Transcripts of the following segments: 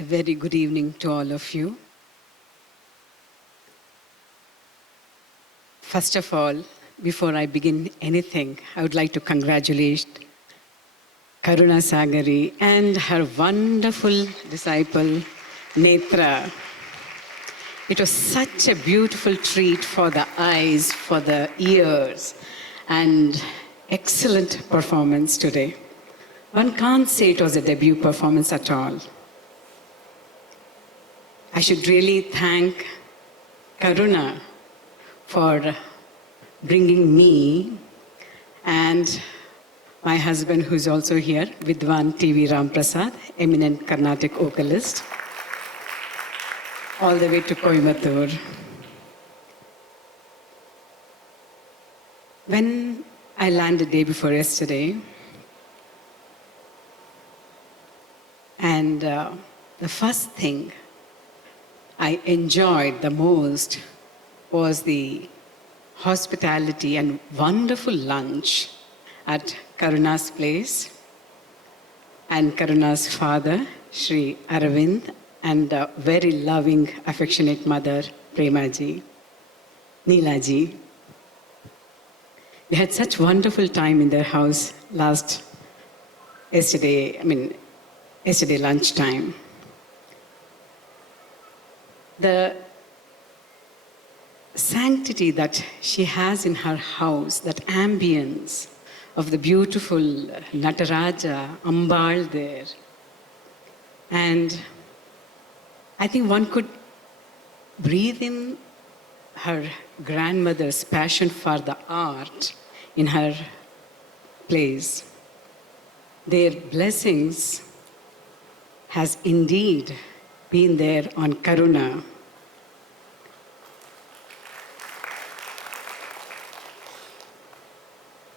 A very good evening to all of you. First of all, before I begin anything, I would like to congratulate Karuna Sagari and her wonderful disciple, Netra. It was such a beautiful treat for the eyes, for the ears, and excellent performance today. One can't say it was a debut performance at all. I should really thank Karuna for bringing me and my husband, who's also here, Vidwan T.V. Ramprasad, eminent Carnatic vocalist, all the way to Coimbatore. When I landed day before yesterday, and the first thing I enjoyed the most was the hospitality and wonderful lunch at Karuna's place and Karuna's father, Sri Aravind, and a very loving, affectionate mother, Premaji, Neelaji. We had such wonderful time in their house yesterday lunchtime. The sanctity that she has in her house, that ambience of the beautiful Nataraja, Ambal there. And I think one could breathe in her grandmother's passion for the art in her place. Their blessings has indeed been there on Karuna.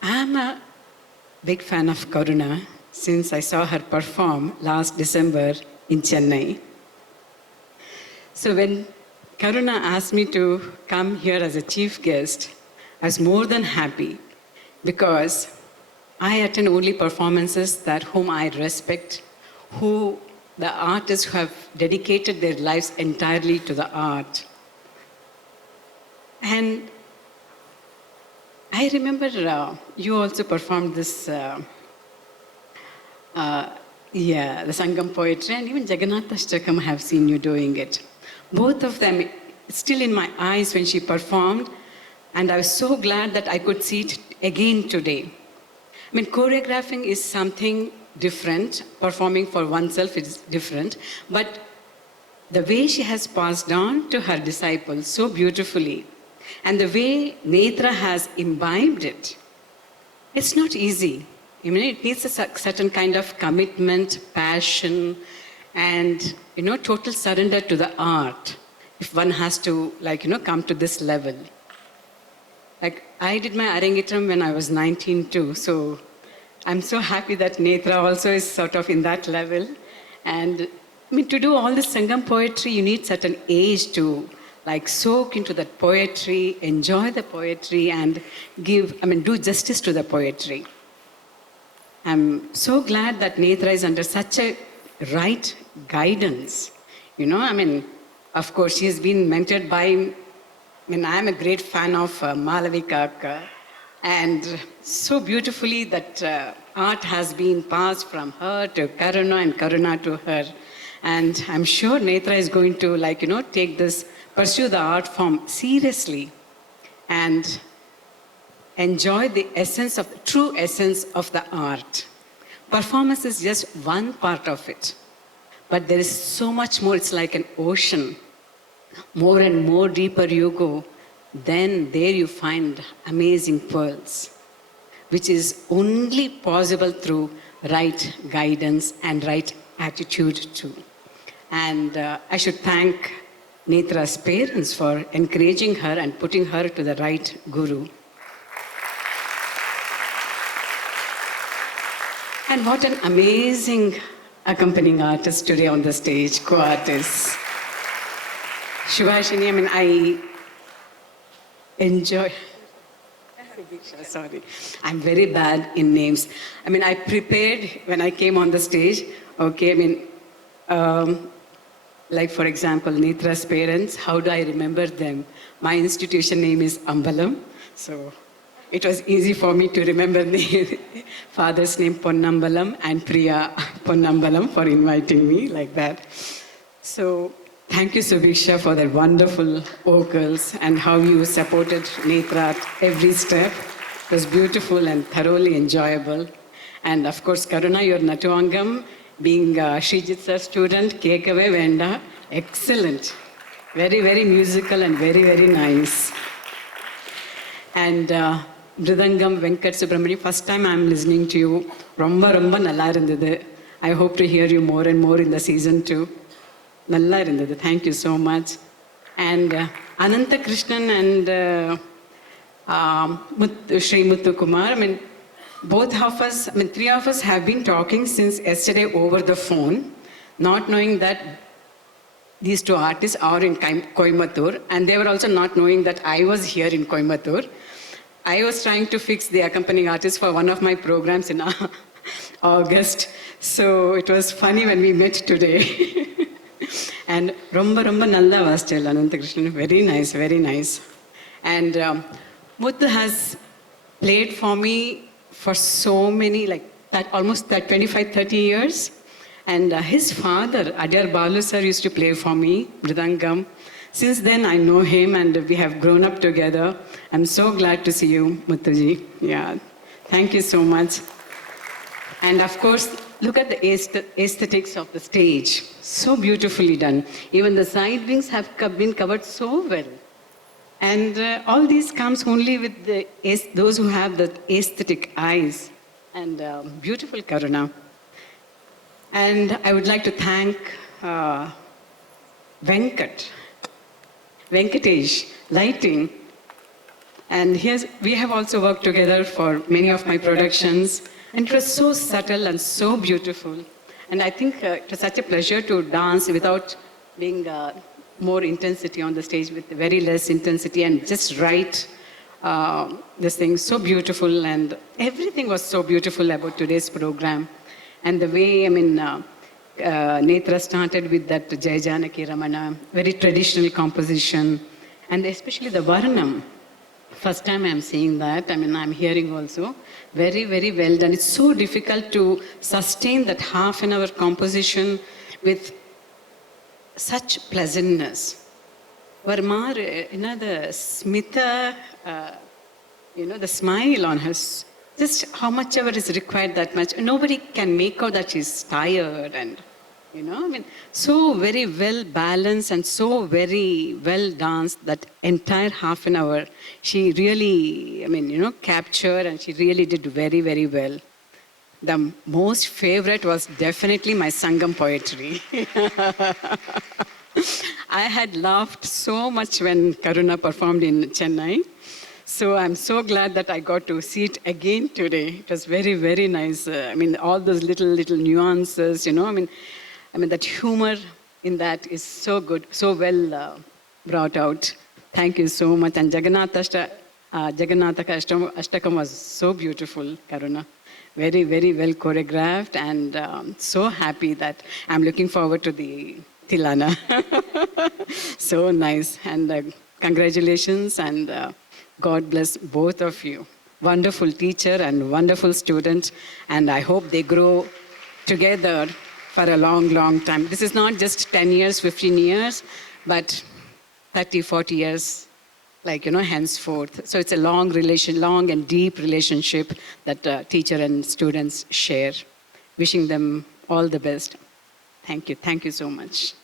I'm a big fan of Karuna since I saw her perform last December in Chennai. So when Karuna asked me to come here as a chief guest, I was more than happy because I attend only performances that whom I respect, who the artists who have dedicated their lives entirely to the art. And I remember you also performed this, the Sangam poetry, and even Jagannath Ashtakam, I have seen you doing it. Both of them still in my eyes when she performed, and I was so glad that I could see it again today. I mean, choreographing is something different, performing for oneself is different, but the way she has passed on to her disciples so beautifully, and the way Netra has imbibed it, it's not easy. I mean, it needs a certain kind of commitment, passion, and, total surrender to the art if one has to, come to this level. Like, I did my Arangitram when I was 19 too, so I'm so happy that Netra also is sort of in that level. And, to do all this Sangam poetry, you need certain age to soak into that poetry, enjoy the poetry, and do justice to the poetry. I'm so glad that Netra is under such a right guidance. Of course, she has been mentored by, I'm a great fan of Malavika Akka, and so beautifully that art has been passed from her to Karuna and Karuna to her. And I'm sure Netra is going to, pursue the art form seriously and enjoy the true essence of the art. Performance is just one part of it, but there is so much more. It's like an ocean. More and more deeper you go, then there you find amazing pearls, which is only possible through right guidance and right attitude too. And I should thank Netra's parents for encouraging her and putting her to the right guru. And what an amazing accompanying artist today on the stage, co-artist. Shubhashini, I enjoy... Sorry, I'm very bad in names. I prepared when I came on the stage, okay, Like, for example, Netra's parents, how do I remember them? My institution name is Ambalam, so it was easy for me to remember the father's name Ponnambalam and Priya Ponnambalam for inviting me like that. So thank you, Subiksha, for that wonderful vocals and how you supported Netra at every step. It was beautiful and thoroughly enjoyable. And of course, Karuna, your Natuangam, being Srijit sir student, Kekave Venda, excellent. Very, very musical and very, very nice. And Mridangam Venkat Subramani, first time I'm listening to you. Romba romba nalla irundhathu. I hope to hear you more and more in the season 2. Nalla irundhathu. Thank you so much. And Ananta Krishnan and Sri Muthu Kumar, I mean, both of us, I mean, 3 of us have been talking since yesterday over the phone, not knowing that these 2 artists are in Coimbatore, and they were also not knowing that I was here in Coimbatore. I was trying to fix the accompanying artist for one of my programs in August. So it was funny when we met today. And Romba Romba Nalla Vastel, Ananta Krishnan, very nice, very nice. And Muthu has played for me for so many, like that, almost 25, 30 years. And his father, Adyar Balu sir, used to play for me, Mridangam. Since then, I know him and we have grown up together. I'm so glad to see you, Muthuji. Yeah, thank you so much. And of course, look at the aesthetics of the stage. So beautifully done. Even the side wings have been covered so well. And all these comes only with those who have the aesthetic eyes. And beautiful Karuna. And I would like to thank Venkatesh, lighting. And we have also worked together for many of my productions. And it was so subtle and so beautiful. And I think it was such a pleasure to dance without being more intensity on the stage, with very less intensity, and just right this thing. So beautiful, and everything was so beautiful about today's program. And the way, I mean, Netra started with that Jai Janaki Ramana, very traditional composition, and especially the Varnam. First time I'm seeing that, I mean, I'm hearing also. Very, very well done. It's so difficult to sustain that half-an-hour composition with such pleasantness. Varmar, the Smita, the smile on her, just how much ever is required, that much. Nobody can make out that she's tired and, I mean, so very well balanced and so very well danced, that entire half an hour. She really, I mean, captured, and she really did very, very well. The most favorite was definitely my Sangam poetry. I had laughed so much when Karuna performed in Chennai. So I'm so glad that I got to see it again today. It was very, very nice. I mean, all those little nuances, I mean, that humor in that is so good, so well brought out. Thank you so much. And Jagannatha Ashtakam was so beautiful, Karuna. Very, very well choreographed, and so happy that I'm looking forward to the Tilana. So nice. And congratulations, and God bless both of you. Wonderful teacher and wonderful student, and I hope they grow together for a long, long time. This is not just 10 years, 15 years, but 30, 40 years, henceforth. So it's a long and deep relationship that teacher and students share. Wishing them all the best. Thank you. Thank you so much.